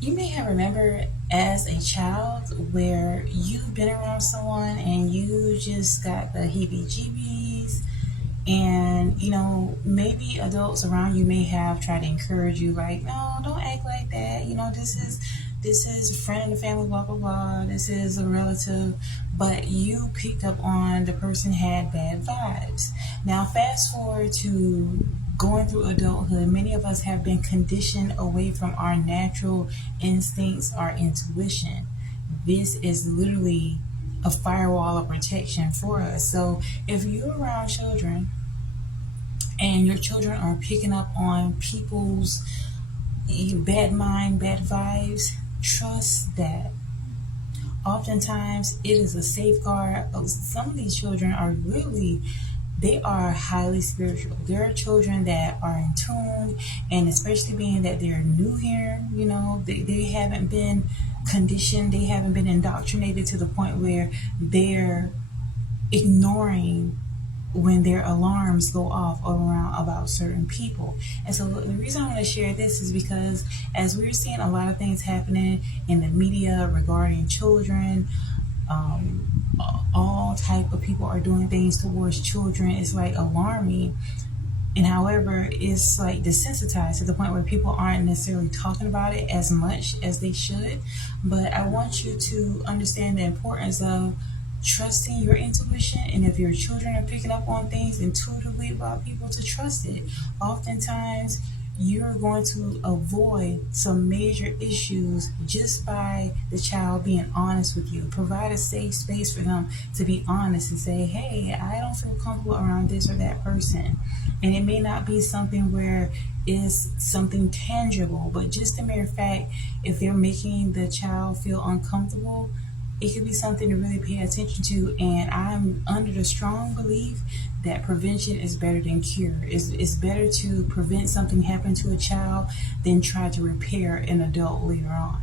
You may have remembered as a child where you've been around someone and you just got the heebie jeebies, and maybe adults around you may have tried to encourage you, like, no, don't act like that. This is a friend of the family, blah blah blah, this is a relative. But you picked up on the person had bad vibes. Now fast forward to going through adulthood, many of us have been conditioned away from our natural instincts, our intuition. This is literally a firewall of protection for us. So if you're around children and your children are picking up on people's bad mind, bad vibes, trust that. Oftentimes, it is a safeguard. Some of these children are really, they are highly spiritual. There are children that are in tune, and especially being that they're new here, they haven't been conditioned, they haven't been indoctrinated to the point where they're ignoring when their alarms go off around about certain people. And so the reason I want to share this is because as we're seeing a lot of things happening in the media regarding children, all type of people are doing things towards children. It's like alarming. And however, it's like desensitized to the point where people aren't necessarily talking about it as much as they should. But I want you to understand the importance of trusting your intuition. And if your children are picking up on things intuitively about people, to trust it. Oftentimes you're going to avoid some major issues just by the child being honest with you. Provide a safe space for them to be honest and say, hey, I don't feel comfortable around this or that person. And it may not be something where it's something tangible, but just the mere fact, if they're making the child feel uncomfortable, it could be something to really pay attention to. And I'm under the strong belief that prevention is better than cure. It's better to prevent something happening to a child than try to repair an adult later on.